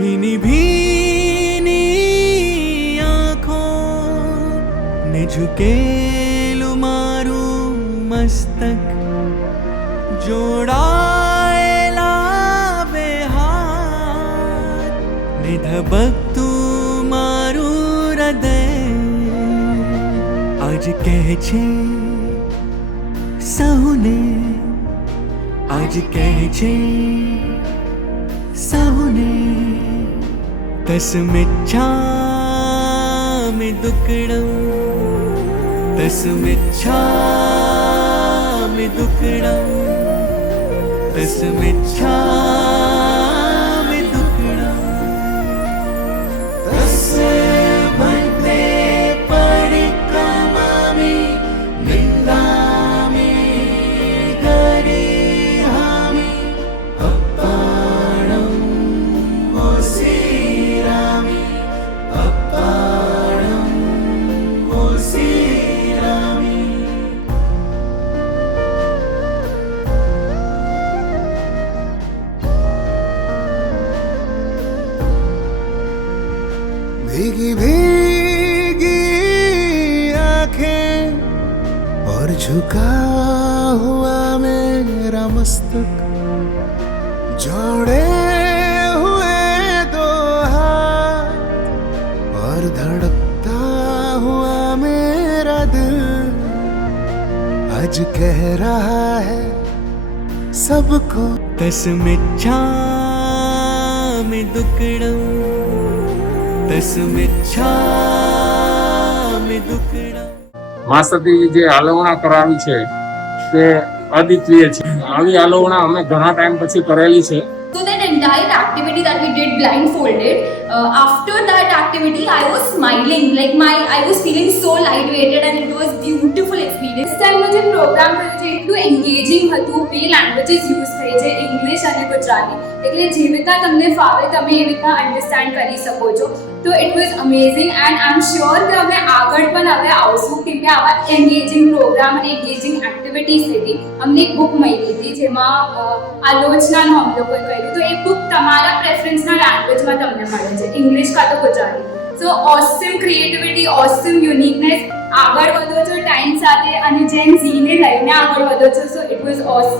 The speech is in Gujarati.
ભીની ભીની આંખો ને ઝુકેલું મારું મસ્તક જોડાયેલા બે હાથ ને ધબકતું મારું હૃદય આજ કહે છે સહુને આજ કહે છે સહુને तस्मिच्छामि मुखड तस्मिच्छामि म तस्मिच्छामि भीगी भीगी आँखें और झुका हुआ मेरा मस्तक। जोड़े हुए दो हाथ और धड़कता हुआ मेरा दिल। आज कह रहा है सबको, तस्मिच्छामि दुक्कडम्। માસ્ટરથી જે હાલવણા કરાવી છે તે અદ્વિતીય છે આવી હાલવણા અમે ઘણા ટાઈમ પછી કરેલી છે So that entire activity that we did blindfolded, uh, after that activity, I was smiling. Like my, I was feeling so lightweighted, and it was beautiful this time જે પ્રોગ્રામ થયો છે, એટલું એન્ગેજિંગ હતું. બે લેંગ્વેજીસ યુઝ થઈ છે ઇંગ્લિશ અને ગુજરાતી એટલે જે રીતના તમને ફાવે, તમે એ રીતના અન્ડરસ્ટેન્ડ કરી શકો છો. તો it was amazing and I am sure કે અમે આગળ પણ હવે આવશું, કેમ કે આવા એન્ગેજિંગ પ્રોગ્રામ અને એન્ગેજિંગ એક્ટિવિટીઝ હતી. અમને એક બુક મળી હતી, જેમાં આલોચનાનું અમે લોકોએ કર્યું. તો એ બુક તમારા પ્રેફરન્સના લેંગ્વેજમાં તમને મળે છે ઇંગ્લિશ કાં તો Gujarati so awesome creativity awesome uniqueness Gen Z, they right now or whether so it was awesome.